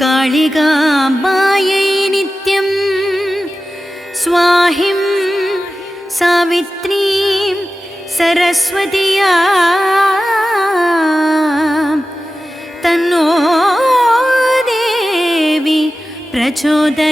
काळिगाबायै नित्यं स्वाहिं सावित्रीं सरस्वतीया। तन्नो देवी प्रचोदय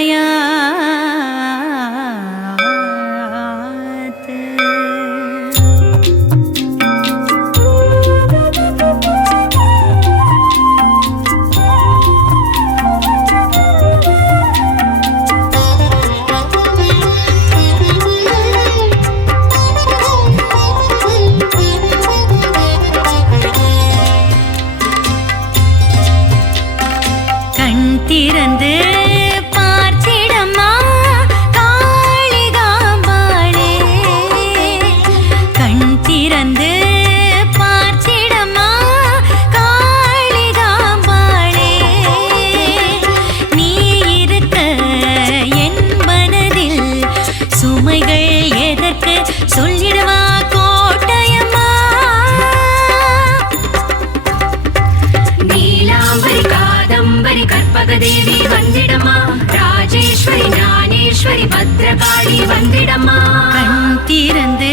காளி வந்திடமா கண் திறந்து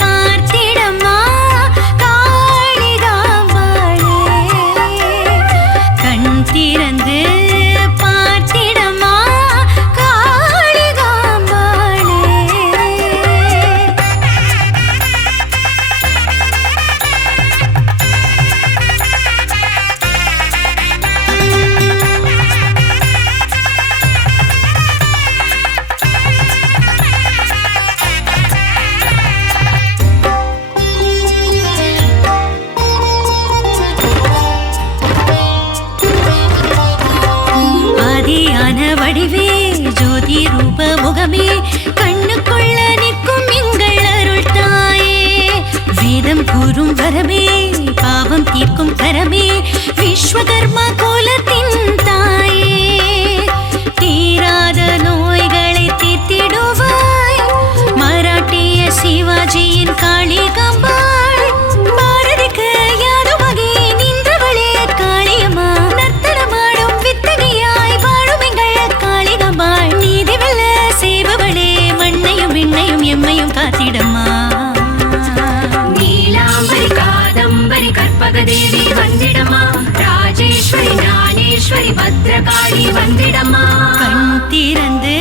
பார்த்திடமா காளிகாம்பாளே கண் திறந்து வடிவே ஜோதி ரூப முகமே கண்ணுக்குள்ள நிற்கும் எங்கள் அருள் தாயே வேதம் கூறும் வரமே பாவம் தீர்க்கும் கரமே விஸ்வகர்மா கோலத்தின் தாயே. தீராத பத்திரகாளி வந்திடமா கண் திறந்து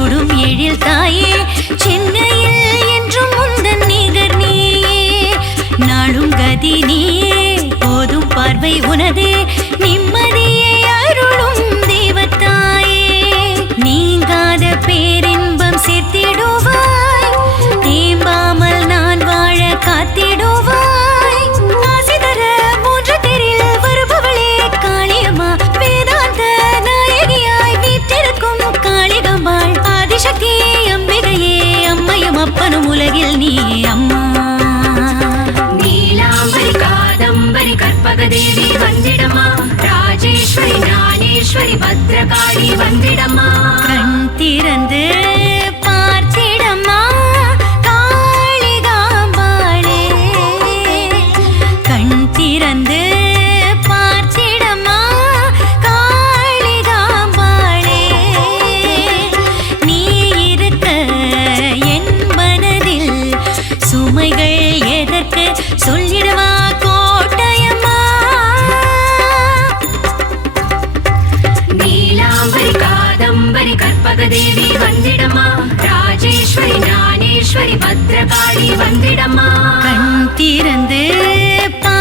சூடும் எழில் தாயே. சென்னையில் என்றும் முந்தன் நிகர் நீயே. நாளும் கதி நீயே. போதும் பார்வை உனதே. வந்திடமா? கண் திறந்து கண் திறந்து பா